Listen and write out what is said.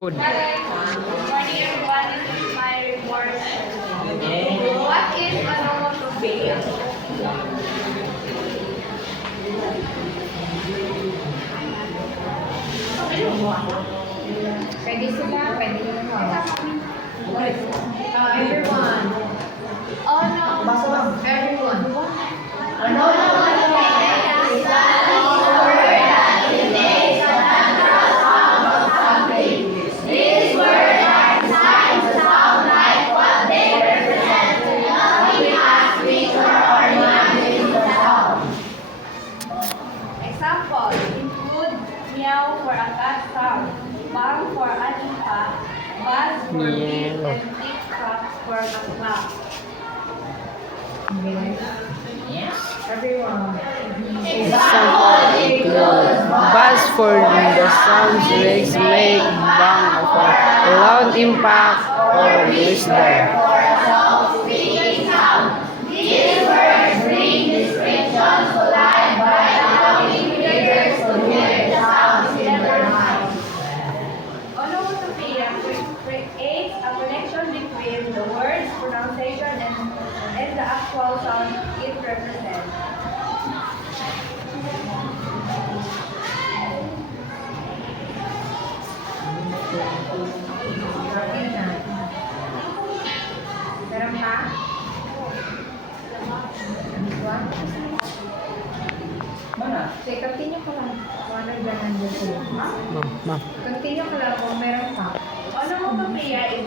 Good. Good morning, everyone. This is my report. What is onomatopoeia? Pwede sila, pwede nyo hawak. Everyone. Everyone. Example include meow for a cat sound, bang for an impact, buzz for beat, Meow. and tick tock for a clap. Everyone. Example include buzz for the sounds legs make bang of a loud impact or whisper. Onomatopoeia creates a connection between the word's pronunciation and the actual sound it represents. Okay na. Meron pa? One? Okay, continue ka lang. Kung ano dyan nandun sila. Ma'am. Continue ka lang kung meron pa. Onomatopoeia is a